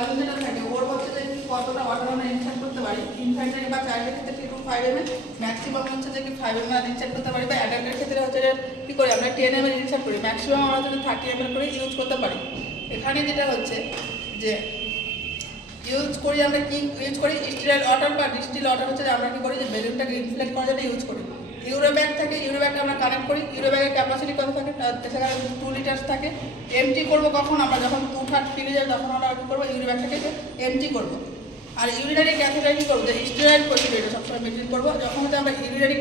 বালুন যেটা থাকে ওর হচ্ছে যে কতটা ওয়াটার আমরা ইনসার্ট করতে পারি। ইনফ্যান্টারি বা চাইল্ডের ক্ষেত্রে 3 to 5 ml, ম্যাক্সিমাম হচ্ছে যে 5 ml ইনসার্ট করতে পারি, বা অ্যাডাল্টের ক্ষেত্রে হচ্ছে কি করি আমরা 10 ml ইনসার্ট করি, ম্যাক্সিমাম আমরা হচ্ছে 30 ml করে ইউজ করতে পারি। এখানে যেটা হচ্ছে যে ইউজ করি আমরা কি ইউজ করি, স্টিরাইল ওয়াটার বা ডিস্টিল ওয়াটার হচ্ছে যে আমরা কি করি যে বেলুনটাকে ইনফ্লেট করার জন্য ইউজ করি। ইউরো ব্যাগ থাকে, ইউরো ব্যাগটা আমরা কানেক্ট করি। ইউরো ব্যাগের ক্যাপাসিটি কত থাকে, সেখানে 2 লিটার থাকে। এমটি করবো কখন, আমরা যখন 2 থার্ড ফিরে যাই তখন আমরা কি করবো, ইউরো ব্যাগটাকে এমটি করবো। আর ইউরিনারি ক্যাথেটার কি করবো, যে স্টেরাইল প্রসিডিউর সবসময় মেনটেন করবো। যখন হচ্ছে আমরা ইউরিনারি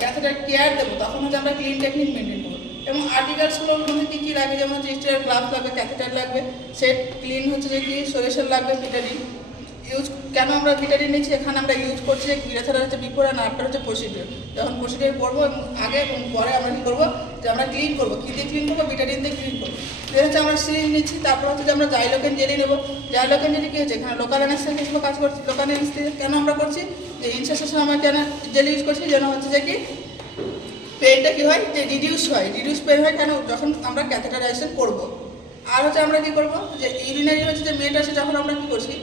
ক্যাথেটার কেয়ার দেবো তখন হচ্ছে আমরা ক্লিন টেকনিক মেনটেন করবো। এবং আর্টিকেলসগুলোর মধ্যে কী কী লাগে, যেমন হচ্ছে স্টেরাইল গ্লাভস লাগবে, ক্যাথেটার লাগবে, সেট ক্লিন হচ্ছে যে কি সলিউশন লাগবে, ভিটামিন ইউজ। কেন আমরা ভিটামিন নিচ্ছি, এখানে আমরা ইউজ করছি যে ইউরেথারা হচ্ছে বিফোর আর আফটার হচ্ছে প্রসিডিউর। যখন প্রসিডিউর করবো এবং আগে এবং পরে আমরা কী করবো, যে আমরা ক্লিন করবো। কী দিয়ে ক্লিন করবো, ভিটামিন দিয়ে ক্লিন করবো। এর হচ্ছে আমরা সিরিঞ্জ নিচ্ছি, তারপর হচ্ছে যে আমরা জাইলোকেন জেলি নেবো। জাইলোকেন জেলি কী হচ্ছে, এখানে লোকাল অ্যানেস্থেসিয়া হিসেবে কাজ করছি। লোকাল অ্যানেস্থেসিয়া কেন আমরা করছি, যে ইনসেশন আমরা কেন জেলি ইউজ করছি, যেন হচ্ছে যে কি পেনটা কী হয়, যে রিডিউস হয়, রিডিউস পেন হয় কেন, যখন আমরা ক্যাথেটারাইজেশন করবো। আর হচ্ছে আমরা কী করবো, যে ইউরিনারি হচ্ছে যে মেট আছে, যখন আমরা কী করছি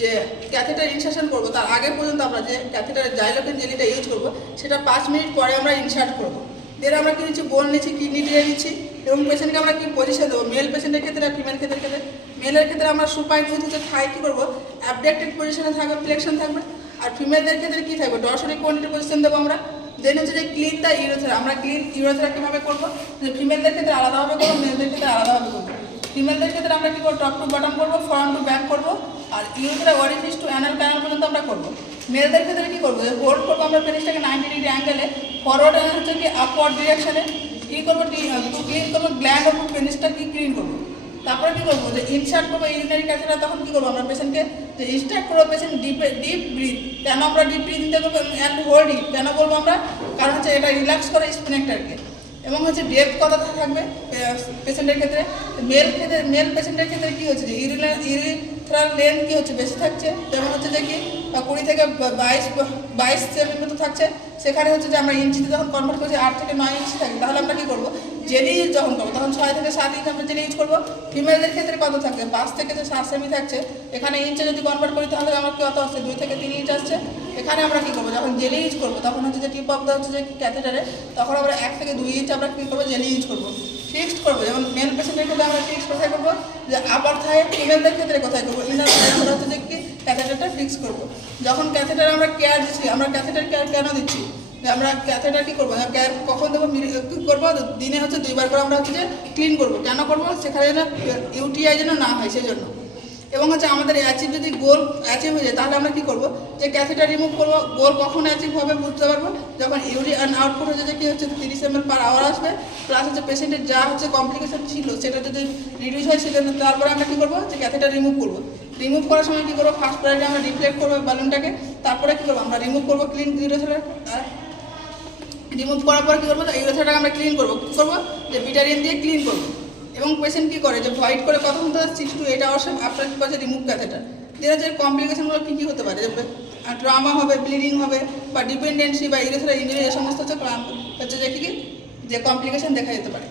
যে ক্যাথেটার ইনসার্শন করবো তার আগে পর্যন্ত আমরা যে ক্যাথেটার জাইলোকেন জেলিটা ইউজ করবো সেটা 5 মিনিট পরে আমরা ইনসার্ট করবো। দেন আমরা কী নিচ্ছি, বোন নিচ্ছি, কিডনি দিয়ে নিচ্ছি, এবং পেশেন্টকে আমরা কী পজিশন দেবো, মেল পেশেন্টের ক্ষেত্রে আর ফিমেল ক্ষেত্রে মেলের ক্ষেত্রে আমরা সুপাইন উইথ হচ্ছে থাই কী করবো, অ্যাবডাক্টেড পজিশনে থাকবে, ফ্লেকশন থাকবে। আর ফিমেলদের ক্ষেত্রে কী থাকবে, ডরসারি কোয়ান্টিটি পজিশন দেবো আমরা। দেন হচ্ছে যে ক্লিন দ্য ইউরোথেরা, আমরা ক্লিন ইউরোথেরা কীভাবে করবো, যে ফিমেলদের ক্ষেত্রে আলাদাভাবে করবো, মেলদের ক্ষেত্রে আলাদাভাবে করবো। ফিমেলদের ক্ষেত্রে আমরা কী করবো, টপ টু বটম করবো, ফ্রন্ট টু ব্যাক করবো, আর ইউরোথেরা ওরিফিস টু অ্যানাল ক্যানাল পর্যন্ত আমরা করবো। মেলদের ক্ষেত্রে কী করবো, হোল্ড করবো আমরা পেনিসটাকে 90 ডিগ্রি অ্যাঙ্গেলে, ফরওয়ার্ড অ্যাঙ্গেল হচ্ছে কি আপওয়ার্ড ডিরেকশনে। কী করবো, ক্লিন করবো গ্ল্যান্ড অফ পেনিসটা কি ক্লিন করবো। তারপরে কী করবো, যে ইনসার্ট করবো ইউরিনারি ক্যাথেটার, তখন কী করবো আমরা পেশেন্টকে যে ইনস্ট্রাক্ট করবো পেশেন্ট ডিপ ব্রিথ। কেন আমরা ডিপ ব্রিথ নিতে করবো অ্যান্ড হোল্ড ইট কেন বলবো আমরা, কারণ হচ্ছে এটা রিল্যাক্স করে স্পিনেক্টারকে। এবং হচ্ছে ডেপথ কতটা থাকবে পেশেন্টের ক্ষেত্রে, মেল পেশেন্টের ক্ষেত্রে কী হচ্ছে যে ইউরিথ্রাল লেন্থ কী হচ্ছে বেশি থাকছে, যেমন হচ্ছে যে কি 20 থেকে 22 সেমি মতো থাকছে। সেখানে হচ্ছে যে আমরা ইঞ্চিতে যখন কনভার্ট করছি 8 থেকে 9 ইঞ্চি থাকে, তাহলে আমরা কী করবো, জেলি ইউজ যখন করবো তখন 6 থেকে 7 ইঞ্চ আমরা জেলি ইউজ করবো। ফিমেলদের ক্ষেত্রে কত থাকছে, 5 থেকে 7 সেমি থাকছে। এখানে ইঞ্চে যদি কনভার্ট করি তাহলে আমার কত আসছে, 2 থেকে 3 ইঞ্চ আসছে। এখানে আমরা কী করবো, যখন জেলি ইউজ করবো তখন হচ্ছে যে টিপ অফ দ্য হচ্ছে যে ক্যাথেটারে, তখন আমরা 1 থেকে 2 ইঞ্চ আমরা কী করবো, জেলি ইউজ করবো। ফিক্সড করবো, যেমন মেল পেশেন্টের ক্ষেত্রে আমরা ফিক্সড কোথায় করবো, যে আপার থায়। ফিমেলদের ক্ষেত্রে কোথায় করবো, ইনার থায় আমরা হচ্ছে যে কি ক্যাথেটারটা ফিক্স করবো। যখন ক্যাথেটার আমরা কেয়ার দিচ্ছি, আমরা ক্যাথেটার কেয়ার কেন দিচ্ছি, যে আমরা ক্যাথেটার কী করবো, কেয়ার কখন দেবো, কী করবো, দিনে হচ্ছে 2 বার করে আমরা হচ্ছে যে ক্লিন করবো। কেন করবো, সেখানে যেন ইউটিআই যেন না হয় সেই জন্য। এবং হচ্ছে আমাদের অ্যাচিভ যদি গোল অ্যাচিভ হয়ে যায় তাহলে আমরা কী করবো, যে ক্যাথেটার রিমুভ করবো। গোল কখন অ্যাচিভ হবে বুঝতে পারবো, যখন ইউরি অ্যান্ড আউটপুট হচ্ছে যে কী হচ্ছে 30 ml পার আওয়ার আসবে, প্লাস হচ্ছে পেশেন্টের যা হচ্ছে কমপ্লিকেশন ছিল সেটা যদি রিডিউস হয় সেজন্য। তারপরে আমরা কী করবো, যে ক্যাথেটার রিমুভ করবো। রিমুভ করার সময় কী করবো, ফার্স্ট প্রায়োরিটি আমরা ডিফ্লেক্ট করবো বালুনটাকে, তারপরে কী করবো, আমরা রিমুভ করবো ক্লিন ইউরোথেরা। রিমুভ করার পর কী করবো, ইউরোথেরাটাকে আমরা ক্লিন করবো। কী করবো, যে ভিটামিন দিয়ে ক্লিন করবো। এবং পেশেন্ট কী করে, যে ভয়েড করে কথা বলতে 6 to 8 আওয়ার্স আফটার কী করছে রিমুভ ক্যাথেটার। যেটা যে কমপ্লিকেশনগুলো কী কী হতে পারে, যে ট্রমা হবে, ব্লিডিং হবে, বা ডিপেন্ডেন্সি বা ইউরোথেরা ইঞ্জুরি, এই সমস্ত হচ্ছে যে কী কী যে কমপ্লিকেশন দেখা যেতে পারে।